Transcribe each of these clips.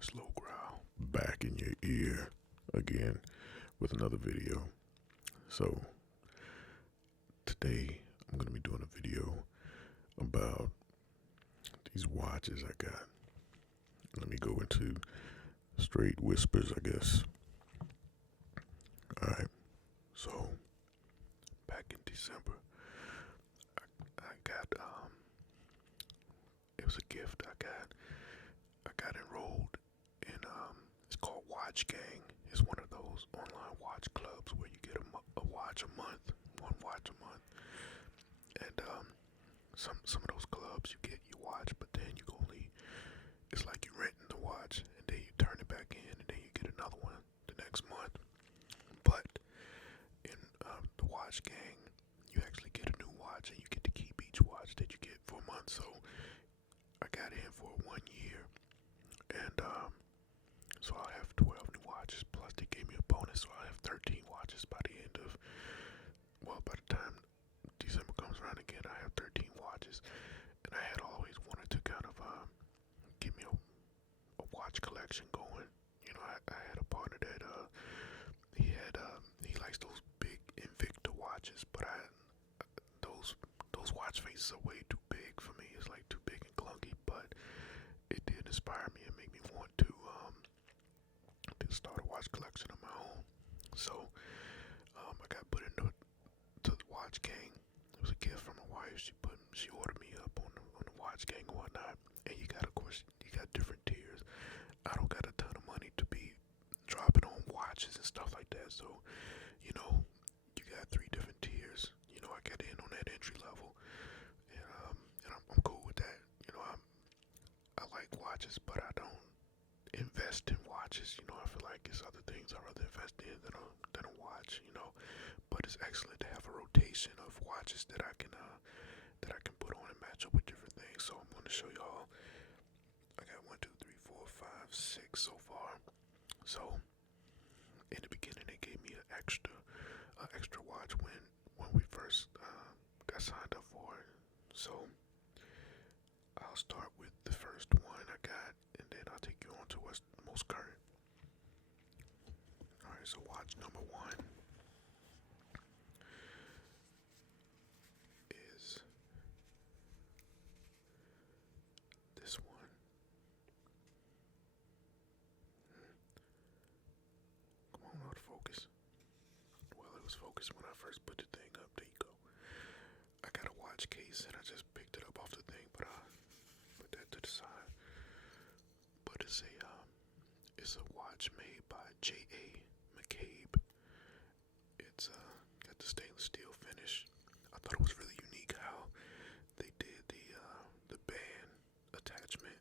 is Low Growl back in your ear again with another video. So today I'm gonna be doing a video about these watches I got. Let me go into straight whispers, I guess. Alright, so back in December I got it was a gift I got enrolled in it's called Watch Gang. It's one of those online watch clubs where you get a watch a month, one watch a month. And some of those clubs you get your watch, but then you only, it's like you renting the watch and then you turn it back in and then you get another one the next month. But in the Watch Gang, you actually get a new watch and you get to keep each watch that you get for a month. So I got in for 1 year, and so I'll have 12 new watches, plus they gave me a bonus, so I'll have 13 watches by the end of, well, by the time December comes around again, I have 13 watches. And I had always wanted to kind of get me a watch collection going. You know, I had a partner that he likes those big Invicta watches, but those watch faces are way too big for me. It's like too big and clunky, but it did inspire me and make me want to start a watch collection of my own. So I got put into the Watch Gang. It was a gift from my wife. She ordered me up on the Watch Gang and whatnot. And you got, of course, you got different tiers. I don't got a ton of money to be dropping on watches and stuff like that. So, you know, you got 3 different tiers. You know, I got in on that entry level, and I'm cool with that. You know, I like watches, but I don't invest in watches. You know, I feel like it's other things I'd rather invest in than a watch. You know, but it's excellent to have a rotation of watches that I can put on and match up with different things. So I'm going to show y'all. I got 1, 2, 3, 4, 5, 6 so far. So in the beginning they gave me an extra watch when we first got signed up for it. So I'll start with the first one I got, and then I'll take you on to what's most current. Alright, so watch number 1 is this one. Come on, autofocus. Well, it was focused when I first put the thing up. There you go. I got a watch case and I just picked it up off the thing, but I put that to the side. But it's a watch made by J.A. McCabe. It's got the stainless steel finish. I thought it was really unique how they did the band attachment.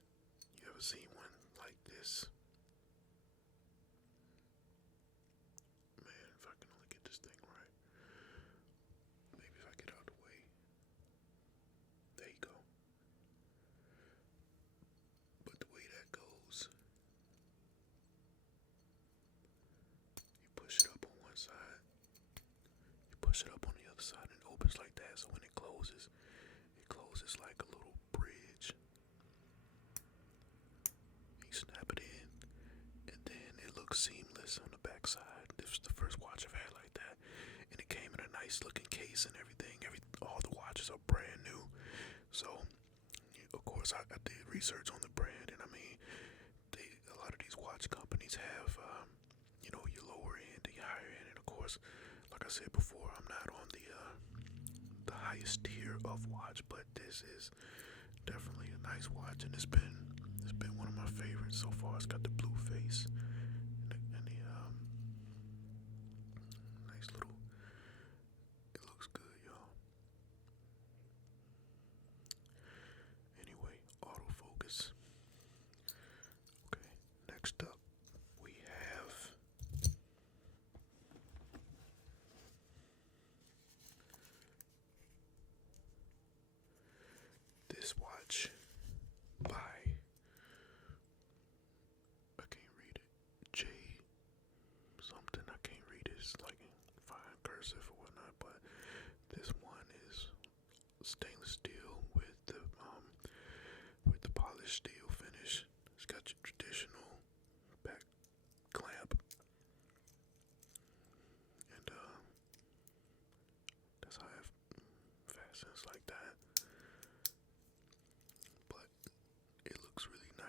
You ever seen one like this? Man, if I can only get this thing right. Maybe if I get out of the way. There you go. But the way that goes, you push it up on one side, you push it up on the other side, and it opens like that. So when it closes like a little bridge. You snap it in, and then it looks seamless on the back side. This was the first watch I've had like that, and it came in a nice looking case and everything. All the watches are brand new. So, of course, I did research on the brand, and I mean, a lot of these watch companies have, you know, your lower end and your higher end, and of course, like I said before, I'm not on the highest tier of watch, but this is definitely a nice watch, and it's been one of my favorites so far. It's got the blue face and the nice little. It looks good, y'all. Anyway, autofocus. Okay, next up we have this watch by, I can't read it, J something, I can't read it, it's like in fine cursive or whatnot, but this one is stainless steel with the polished steel finish. It's got your traditional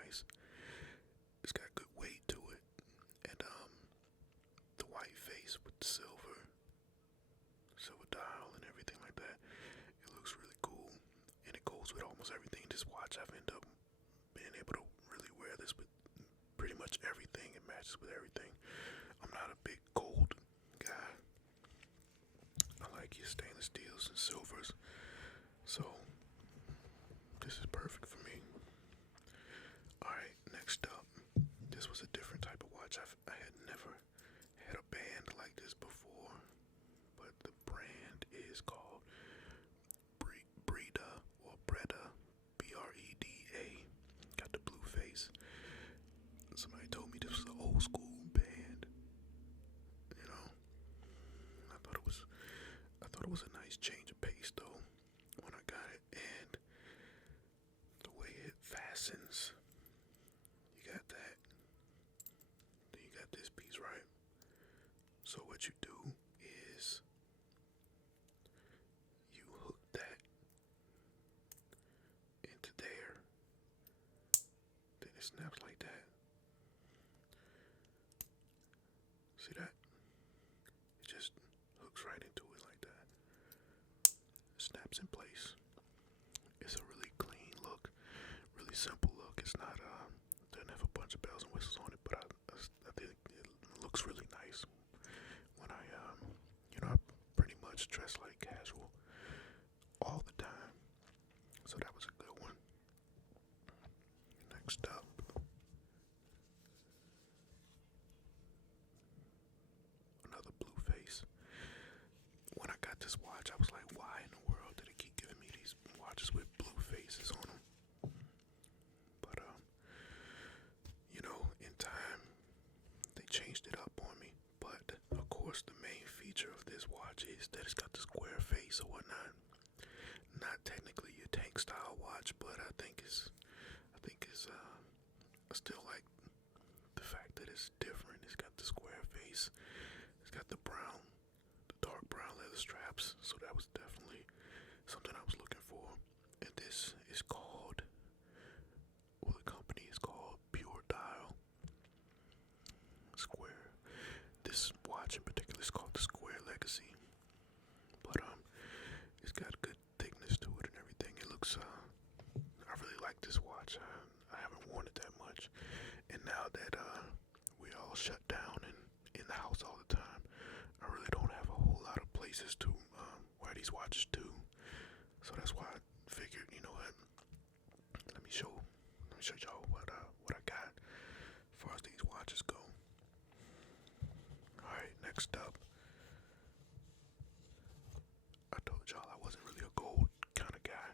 nice. It's got good weight to it, and the white face with the silver dial and everything like that. It looks really cool, and it goes with almost everything. This watch, I've ended up being able to really wear this with pretty much everything. It matches with everything. I'm not a big gold guy. I like your stainless steels and silvers, so this is perfect for me. Alright, next up, this was a different type of watch. I had never had a band like this before, but the brand is called Breda or Breda, Breda. Got the blue face. Somebody told me this was an old school band. You know, I thought it was a nice change of pace though when I got it, and the way it fastens. You got that. Then you got this piece, right? So what you do is you hook that into there. Then it snaps like that. See that? It just hooks right into it like that. Snaps in place. It's a really clean look, really simple look. It's not doesn't have a bunch of bells and whistles on it, but I think it looks really nice. When I I pretty much dress like casual all the time, so that was a good one. Next up, another blue face. When I got this watch, I was like, why in the world did it keep giving me these watches with blue faces on them? But in time they changed it up on me. But of course, the main feature of this watch is that it's got the square face or whatnot. Not technically a tank style watch, but I think it's I still like the fact that it's different. It's got the square face. It's got the dark brown leather straps. So that was definitely something I was looking for. And this is called, the company is called Pure Dial Square. This watch in particular is called the Square Legacy. But it's got good thickness to it and everything. It looks I really like this watch. I haven't worn it that much, and now that we all shut down and in the house all the time, I really don't have a whole lot of places to wear these watches to. So that's why I figured, you know what? Let me show y'all what I got as far as these watches go. All right, next up, I told y'all I wasn't really a gold kind of guy,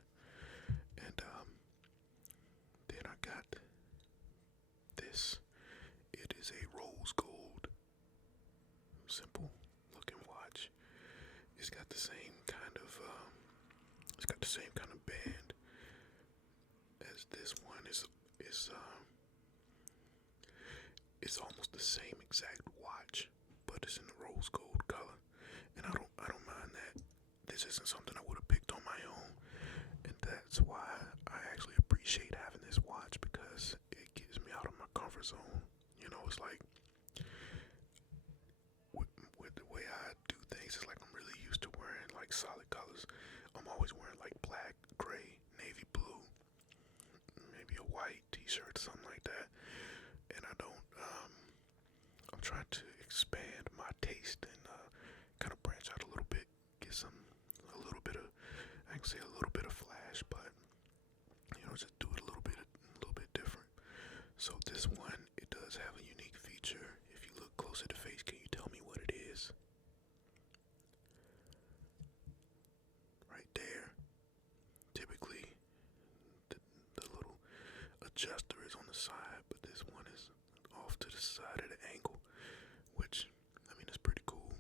and then I got this. It is a rose gold, simple looking watch. It's got the same kind of band as this one. It's almost the same exact watch, but it's in the rose gold color, and I don't mind that. This isn't something I would have picked on my own, and that's why I actually appreciate having this watch, because it gets me out of my comfort zone. It's like with the way I do things, it's like I'm really used to wearing like solid colors. I'm always wearing like black, gray, navy blue, maybe a white t-shirt, something like that. And I'm trying to expand my taste and kind of branch out a little bit, get a little bit of, I can say a little bit of flash, but just do it a little bit different. So this one, it does have a unique feature. If you look close at the face, can you tell me what it is? Right there. Typically, the little adjuster is on the side, but this one is off to the side at an angle, which, is pretty cool.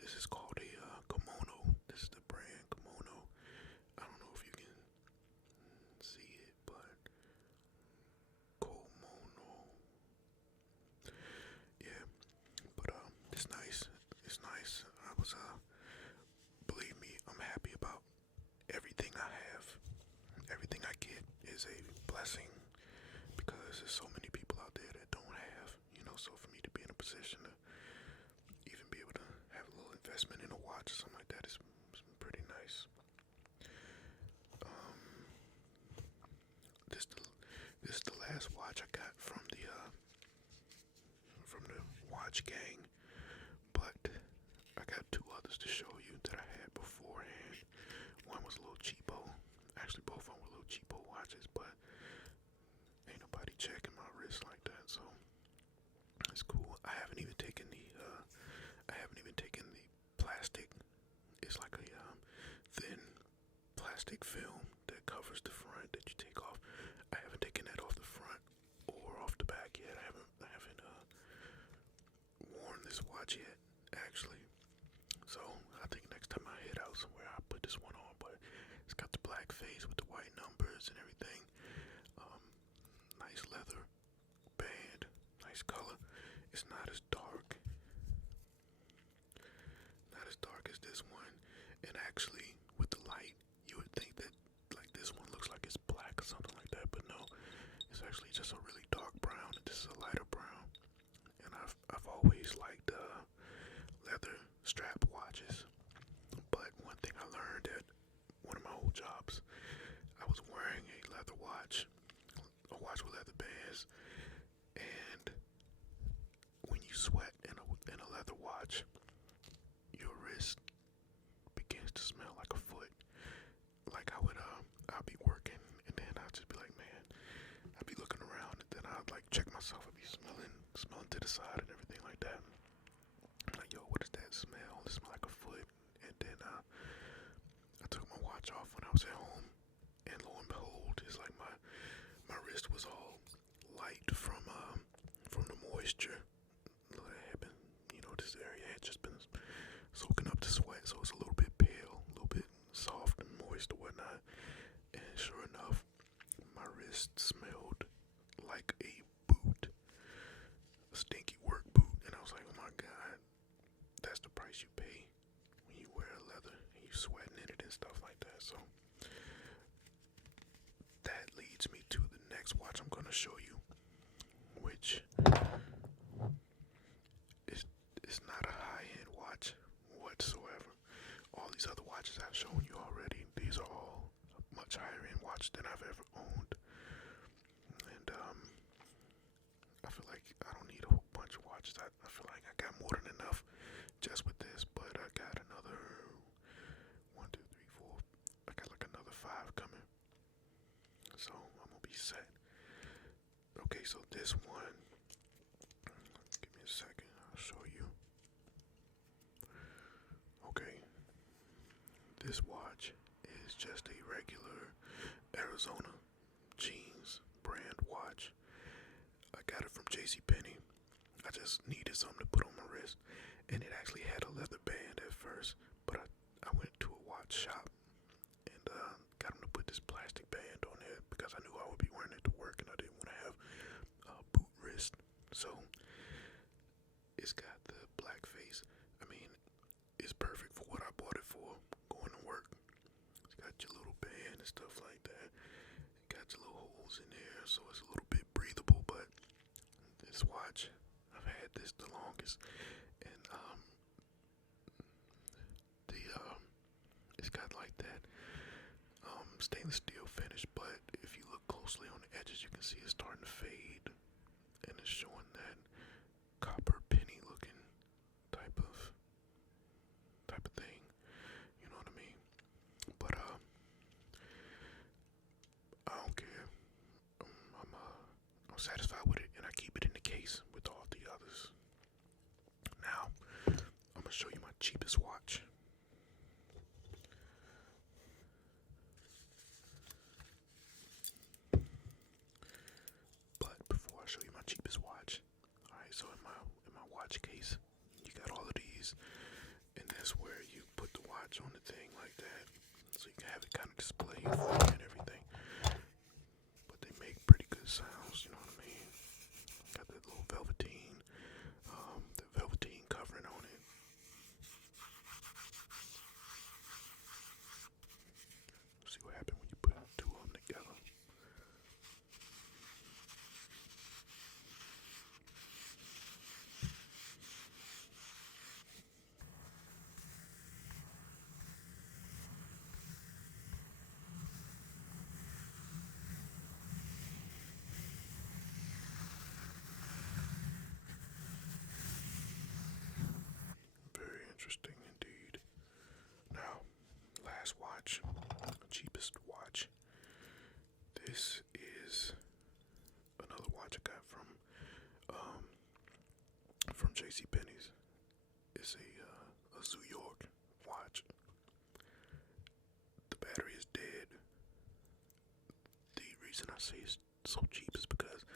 This is called a kimono. This is the brand Kimono. I don't know if you can see it, but Kimono. Yeah, but it's nice. It's nice. Believe me, I'm happy about everything I have. Everything I get is a blessing, because because there's so many people out there that don't have, so for me to be in a position to even be able to have a little investment in a watch or something like that is pretty nice. This is the last watch I got from the watch gang, but I got two others to show you that I had beforehand. One was a little cheapo. Actually, both of them were little cheapo watches, but ain't nobody checking my wrist like that, so it's cool. I haven't even taken the plastic. It's like a thin plastic film that covers the front that you take off. I haven't taken that off the front or off the back yet. I haven't worn this watch yet, actually. So I think next time I head out somewhere, I'll put this one on. But it's got the black face with the white numbers and everything. Nice leather band, nice color. It's not as dark as this one. And actually, with the light, you would think that like this one looks like it's black or something like that, but no, it's actually just a really dark brown. And this is a lighter brown. And I've always liked leather strap watches. But one thing I learned at one of my old jobs, I was wearing a watch with leather bands, and when you sweat in a leather watch, your wrist begins to smell like a foot. Like I'll be working, and then I'll just be like, man, I'll be looking around, and then I'll like check myself, I'll be smelling to the side and everything like that. I'm like, yo, what is that smell? It smells like a foot. And then I took my watch off when I was at home, and lo and behold, it's like my wrist was all light from the moisture that had been, this area had just been soaking up the sweat, so it's a little bit pale, a little bit soft and moist or whatnot. And sure enough, my wrist smelled like a boot, a stinky work boot. And I was like, oh my God, that's the price you pay when you wear leather and you sweating in it and stuff like that. So that leads me to the next watch I'm going to show you, which is not a high-end watch whatsoever. All these other watches I've shown you already, these are all much higher-end watches than I've ever owned. And I feel like I don't need a whole bunch of watches. I feel like I got more than enough just with this, but I got another 1, 2, 3, 4. I got like another 5 coming. So I'm gonna be set. Okay, so this one, give me a second, I'll show you. Okay, this watch is just a regular Arizona jeans brand watch. I got it from JCPenney. I just needed something to put on my wrist, and it actually had a leather band at first, but I went to a watch shop and got them to put this plastic band on it because I knew I would be wearing it to work, and I didn't want to have boot wrist. So it's got the black face. I mean, it's perfect for what I bought it for, going to work. It's got your little band and stuff like that. It got your little holes in there, so it's a little bit breathable. But this watch, I've had this the longest, and it's got like that stainless steel finish, but if you look closely on the edges, you can see it's starting to fade, and it's showing that copper penny looking type of thing. You know what I mean? But I don't care. I'm satisfied with it, and I keep it in the case with all the others. Now I'm gonna show you my cheapest watch. But before I show you my cheapest watch, alright, so in my watch case, you got all of these, and that's where you put the watch on the thing like that, so you can have it kind of display for you and everything. But they make pretty good sounds, you know what I mean? Got that little velveteen, the velveteen covering on it. See what happened when you put two of them together. this is another watch I got from JCPenney's. It's a Zoo York watch. The battery is dead. The reason I say it's so cheap is because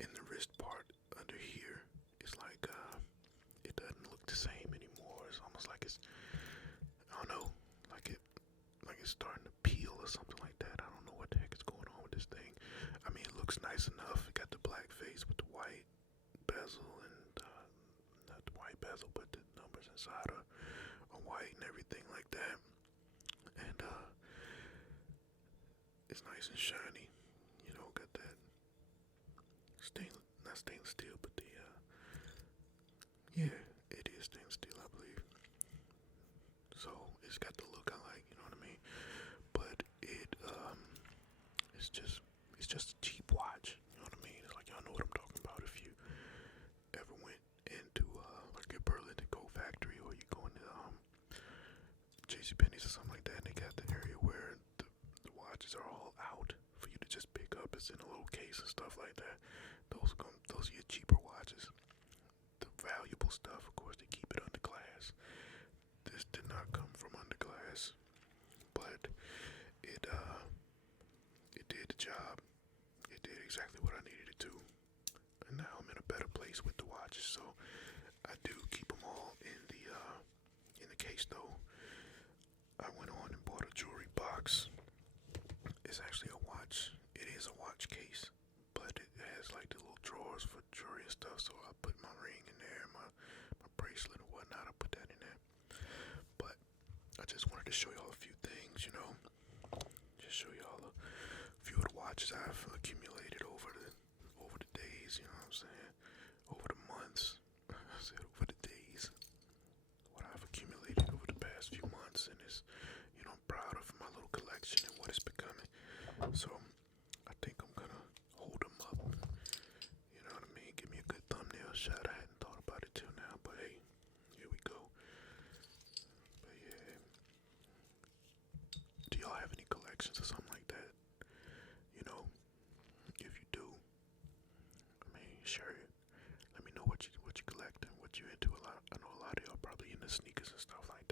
in the wrist part under here, it's like it doesn't look the same anymore. It's almost like it's, I don't know, like it's starting to peel or something like that. I don't know what the heck is going on with this thing. I mean, it looks nice enough. It got the black face with the white bezel and not the white bezel, but the numbers inside are white and everything like that. And it's nice and shiny. You know, got that not stainless steel, but the yeah, it is stainless steel, I believe. So it's got the look I like, you know what I mean? But it's just a cheap watch, you know what I mean? It's like, y'all know what I'm talking about. If you ever went into like a Burlington Coat Factory, or you go into JCPenney's or something like that, and they got the area where the watches are all out for you to just pick up. It's in a little case and stuff like that. Those are your cheaper watches. The valuable stuff, of course, they keep it under glass. This did not come from under glass, but it did the job. It did exactly what I needed it to, and now I'm in a better place with the watches. So I do keep them all in the case though. I went on and bought a jewelry box. It's actually a watch. It is a watch case, but it has like the little drawers for jewelry and stuff. So I put my ring in there, my bracelet or whatnot. I put that in there. But I just wanted to show y'all a few things, you know. Just show y'all a few of the watches I've accumulated over the days, you know what I'm saying? Over the months. I said over the days. What I've accumulated over the past few months, and it's, you know, I'm proud of my little collection and what it's becoming. So I think I'm gonna hold them up. You know what I mean? Give me a good thumbnail shot. I hadn't thought about it till now, but hey, here we go. But yeah, do y'all have any collections or something like that? You know, if you do, I mean, share it. Let me know what you collect and what you into. I know a lot of y'all probably into sneakers and stuff like